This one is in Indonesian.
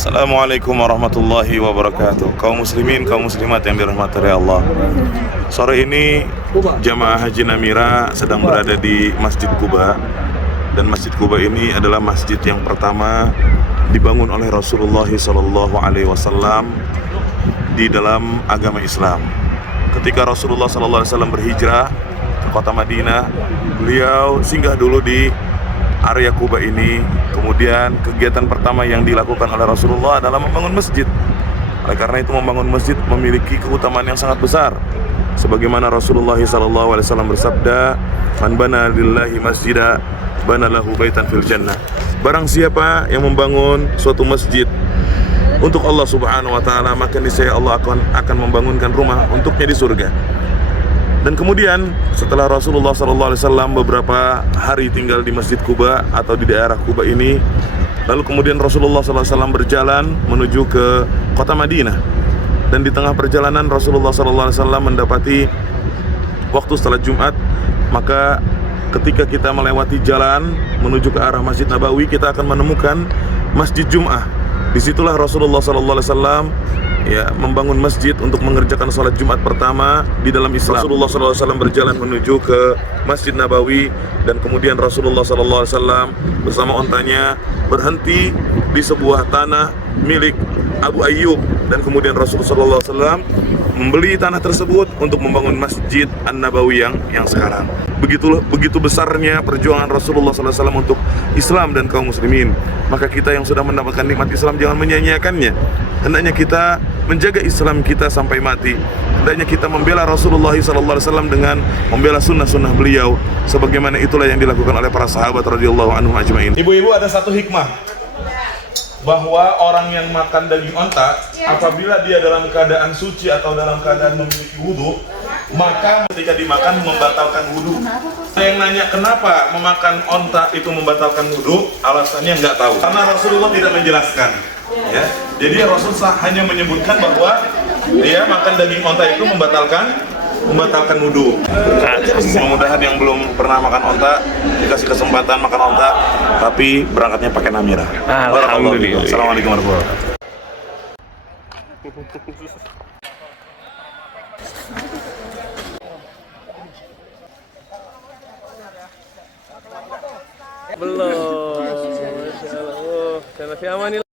Assalamualaikum warahmatullahi wabarakatuh. Kaum muslimin, kaum muslimat yang dirahmati oleh Allah. Sore ini jamaah Haji Namira sedang berada di Masjid Quba. Dan Masjid Quba ini adalah masjid yang pertama dibangun oleh Rasulullah SAW di dalam agama Islam. Ketika Rasulullah SAW berhijrah ke kota Madinah, beliau singgah dulu di area Quba ini. Kemudian kegiatan pertama yang dilakukan oleh Rasulullah adalah membangun masjid. Oleh karena itu membangun masjid memiliki keutamaan yang sangat besar. Sebagaimana Rasulullah SAW bersabda, "Man bana lillahi masjida, bana lahu baitan fil jannah." Barang siapa yang membangun suatu masjid untuk Allah Subhanahu wa taala, maka niscaya Allah akan membangunkan rumah untuknya di surga. Dan kemudian setelah Rasulullah SAW beberapa hari tinggal di Masjid Quba atau di daerah Quba ini, lalu kemudian Rasulullah SAW berjalan menuju ke kota Madinah. Dan di tengah perjalanan Rasulullah SAW mendapati waktu salat Jumat. Maka ketika kita melewati jalan menuju ke arah Masjid Nabawi, kita akan menemukan Masjid Jum'ah. Disitulah Rasulullah SAW membangun masjid untuk mengerjakan sholat Jumat pertama di dalam Islam. Rasulullah SAW berjalan menuju ke Masjid Nabawi, dan kemudian Rasulullah SAW bersama ontanya berhenti di sebuah tanah milik Abu Ayyub, dan kemudian Rasulullah SAW membeli tanah tersebut untuk membangun Masjid An-Nabawi yang sekarang. Begitu besarnya perjuangan Rasulullah SAW untuk Islam dan kaum muslimin. Maka kita yang sudah mendapatkan nikmat Islam jangan menyia-nyiakannya. Hendaknya kita menjaga Islam kita sampai mati. Hendaknya kita membela Rasulullah SAW dengan membela sunnah-sunnah beliau, sebagaimana itulah yang dilakukan oleh para sahabat radhiyallahu anhum ajma'in. Ibu-ibu, ada satu hikmah bahwa orang yang makan daging onta, apabila dia dalam keadaan suci atau dalam keadaan memiliki wudhu, maka ketika dimakan membatalkan wudhu. Saya yang nanya kenapa memakan onta itu membatalkan wudhu, alasannya nggak tahu, karena Rasulullah tidak menjelaskan. Ya, jadi Rasul hanya menyebutkan bahwa dia makan daging onta itu membatalkan wudhu. Mudah-mudahan yang belum pernah makan onta dikasih kesempatan makan onta, tapi berangkatnya pakai Namira. Alhamdulillah. Assalamualaikum warahmatullahi wabarakatuh. Belum. Masya Allah. Karena fi amanillah.